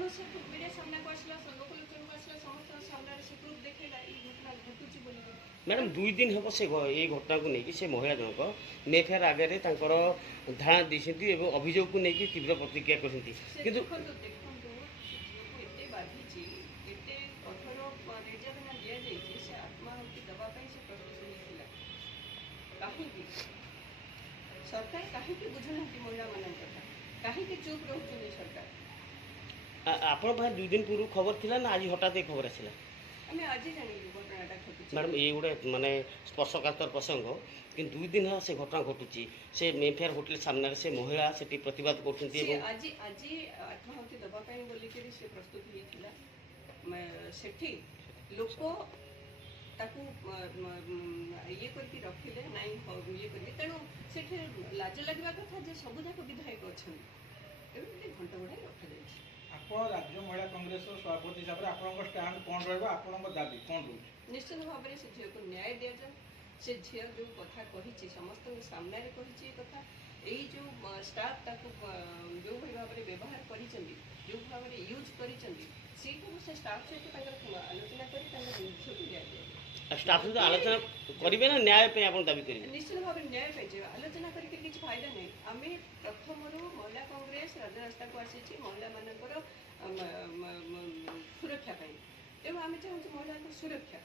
तेणु से मीडिया सामने को आसला सर्वलोचन को आसला समस्त सामने से प्रूफ देखेला ई घटना घटुची बोली मैडम 2 दिन हम से ये घटना को लेकिन से महिला जनक मेफेयर आगे धारणा देती और अभियोग को लेकिन तीव्र प्रतिक्रिया करते देखो एते बाधिची एते कठोर निर्यातना दिया जाइए से आत्माहुति दबा से प्रस्तुत होइतिला काहेकि सरकार काहेकि बुझुना महिला मान कथा काहेकि चुप रहउछन सरकार आप 2 दिन पूर्व खबर थिला ना आज हठात ये खबर आसला आम आज जानिलु घटनाटा घटुची मैडम ये गोटे माने स्पर्शकातर प्रसंग कि 2 दिन है से घटना घटुची से मेफेयर होटेल सामने से महिला से प्रतिवाद करछंती आज आज आत्माहुति दबा बोली से प्रस्तुत होइतिला सेठी लोक ताकू ये करके रखिले नाई ये करके तेणु सेठी लाज लगवा कथा जे सब जाक विधायक अच्छा घंटा बढ़ाई रखा जाए ଆପଣ ରାଜ୍ୟ ମହିଳା କଂଗ୍ରେସର ସଭାପତି ହିସାବରେ ଆପଣଙ୍କ ଷ୍ଟାଣ୍ଡ କ'ଣ ରହିବ ଆପଣଙ୍କ ଦାବି କ'ଣ ରହୁଛି ନିଶ୍ଚିତ ଭାବରେ ସେ ଝିଅକୁ ନ୍ୟାୟ ଦିଆଯାଉ ସେ ଝିଅ ଯେଉଁ କଥା କହିଛି ସମସ୍ତଙ୍କ ସାମ୍ନାରେ କହିଛି ଏ କଥା ଏଇ ଯେଉଁ ଷ୍ଟାଫ୍ ତାକୁ ଯେଉଁଭଳି ଭାବରେ ବ୍ୟବହାର କରିଛନ୍ତି ଯେଉଁ ଭାବରେ ୟୁଜ୍ କରିଛନ୍ତି ସେଇଟାକୁ ସେ ଷ୍ଟାଫ୍ ସହିତ ତାଙ୍କର ଆଲୋଚନା କରି ତାଙ୍କର ଝିଅକୁ ଦିଆଯାଏ स्टाफ सहित आलोचना करेंगे ना न्याय पे आप दाबी करेंगे निश्चित भाव न्याय पाइजे आलोचना करके किसी फायदा नहीं आम प्रथम महिला कांग्रेस राजरास्ता को आसी महिला मानकर सुरक्षा तेणु आम चाहूँ महिला सुरक्षा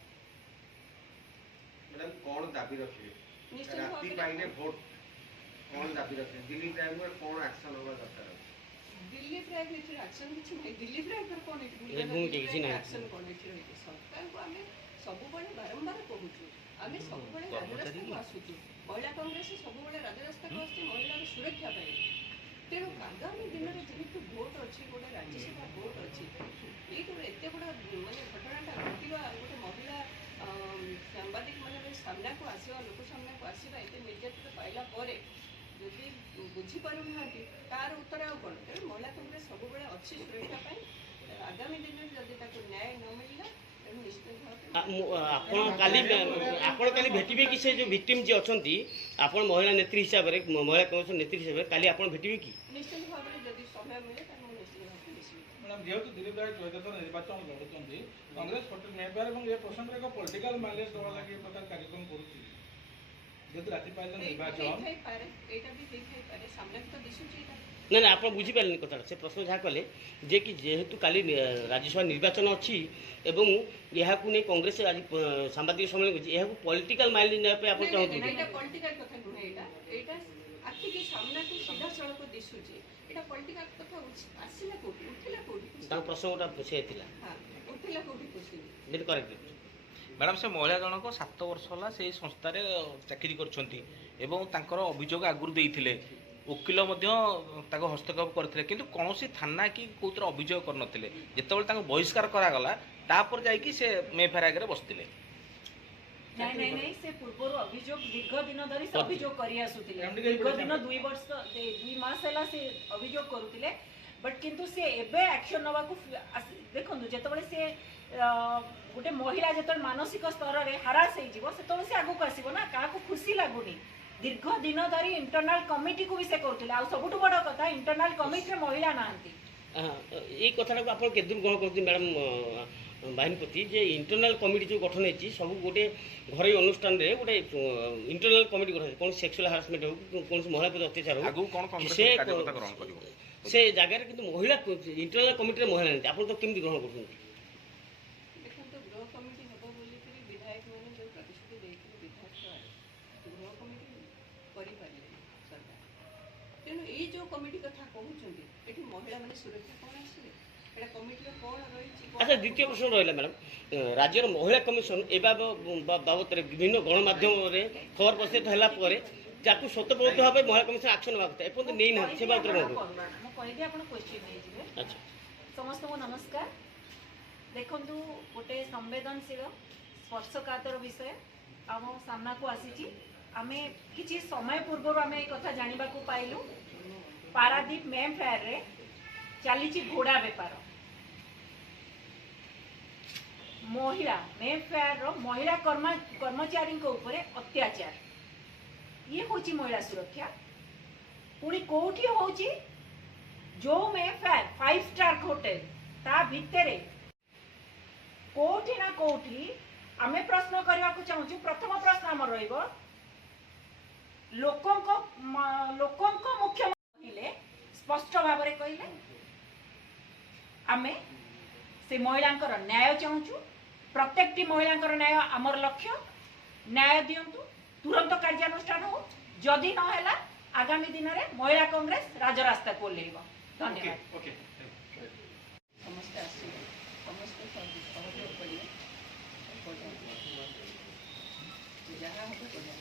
मैडम कौन दाबी रखिए निश्चित राति पाइले वोट कौन दाबी रखिए दिल्ली प्राइम में कौन एक्शन होगा दरकार दिल्ली प्राइम में एक्शन किसी नहीं दिल्ली प्राइम पर कौन एक्शन कौन सरकार को आम सब बारंबार कहूँ आम सब राजरास्ता को आसुचु महिला कांग्रेस सब राजरास्ता को आस महिला सुरक्षा तेणु आगामी दिन में जेहेतु भोट अच्छी गोटे राज्यसभा भोट अच्छी ये एत बड़ा मानने घटनाटा घटवा गोटे महिला सांबादिक मान सामना को आसवा लोक सामना को आसवा ये निर्यातित पाइला जदि बुझीपार ना तार उत्तर आउ कौन तेणु महिला कांग्रेस सब अच्छी सुरक्षा आगामी दिन में जदि न्याय न मिलला काली भेटे कि से जो विक्टिम जी अच्छा आप महिला नेत्री हिसाब से महिला कांग्रेस नेत्री हिसाब से काली आप भेटे कि निश्चित भाव में जदि समय मिले मैडम जेहेतु दिलीप राय 14 निर्वाचन लड़ुंट कांग्रेस होटेल मेफेयर और ये प्रसंग एक पॉलिटिकल माइलेज देवा लगे प्रकार कार्यक्रम करुच्ची जेहेतु राति पाइले निर्वाचन ना ना आप बुझीपारे कथा से प्रश्न जहाँ कले जे कि जेहेतु काली राज्यसभा निर्वाचन अच्छी एवं यहाँ नहीं कांग्रेस आज सांबादिक सम्मेलन यह पॉलिटिकल माइलेज ना पे आप चाहते पॉलिटिकल कथा नुहे एटा आखि के सामना को सीधा सड़क दिसुची एटा पॉलिटिकल कथा आसीला कोठी उठिला कोठी ता प्रसंगटा से थिला हां उठिला कोठी कोठी बिल्कुल करेक्ट मैडम से महिला जनक 7 वर्ष है से संस्था चाकरी कर अभियोग आगुरी देते वकिल हस्तक्षेप करते कि कौन थाना कि कौन अभियोग करते जिते बहिष्कार करागला तापर जाकि से मेफेयर आगे बसते नहीं से पूर्व अभियोग दीर्घ दिन धरी से अभियोग करि आसुतिले दीर्घ दिन 2 वर्ष 2 मास हैला से अभियोग करुतिले बट किंतु से एबे एक्शन नवा को देखंतु जेतबळे से गोटे महिला जेतबळे मानसिक स्तर रे हरास हे जीवो सेतबळे से आगु को आसीबो ना का को खुशी लागुनी दीर्घ दिन धरी इंटरनल कमिटी को भी से करथिले आ सबुठ बड़ कथा इंटरनल कमिटी रे महिला नांती ये कथाटा को आपण केदुर ग्रहण करती मैडम बाहिनीपति जे इंटरनल कमिटी जो गठन होती सब गोटे घर अनुष्ठान रे गोटे इंटरनल कमिटी गठन कौन सेक्सुअल हारासमेंट हो कौन महिला प्रति अत्याचार हो से जगह किंतु महिला इंटरनल कमिटी महिला नहीं आप तो केमती ग्रहण कर देखो गृह कमिटी हम बोली विधायक मैंने जो प्रतिश्रुति देते विधायक गृह कमिटी करें सरकार तेणु ये जो कमिटी कथा कहते ये महिला मैंने सुरक्षा कौन आसवे कमिटी कौन रही अच्छा द्वितीय प्रश्न रहा मैडम राज्यर महिला कमिशन ए बाबद विभिन्न गणमाध्यम खबर प्रसारित होगापर जाकू स्वतःप्रवृत्त भाव महिला कमिशन एक्शन ना एपर्त नहीं ना से अच्छा समस्त को नमस्कार देखु गोटे संवेदनशील स्पर्शकातर विषय आम सामना को आसी आम कि समय पूर्व आम एक कथा जानवा पाइलु पारादीप मेफेयर रे चली घोड़ा बेपार महिला मेफेयर महिला कर्मचारी अत्याचार ये हूँ महिला सुरक्षा पुणी कौटी हूँ जो मेफेयर 5 स्टार होटेल ता भितरे कोठी ना कोठी आमे प्रश्न करबा को चाहूछु। प्रथम प्रश्न हमर रहइबो लोकंको मुख्यमंत्री ले स्पष्ट भाव रे कहिले आमे से महिलांकर न्याय चाहूछु। प्रत्येकटी महिलांकर न्याय आमर लक्ष्य। न्याय दियंतु, तुरंत कार्यानुष्ठान हो। जदि न हैला आगामी दिन रे महिला कांग्रेस राजरास्ता को लेबो। धन्यवाद। ओके ସମସ୍ତେ ଆସିବେ, ସମସ୍ତେ ସହଯୋଗ କରିବେ, ଯାହା ହବ କରିବା।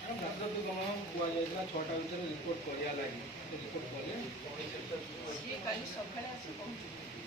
ମ୍ୟାଡ଼ାମ୍ ରାଜନୈତିକ ଦଳ କୁହାଯାଇଥିଲା 6ଟା ଭିତରେ ରିପୋର୍ଟ କରିବା ଲାଗି ରିପୋର୍ଟ କଲେ ସିଏ କାଲି ସକାଳେ ଆସି ପହଞ୍ଚିବେ।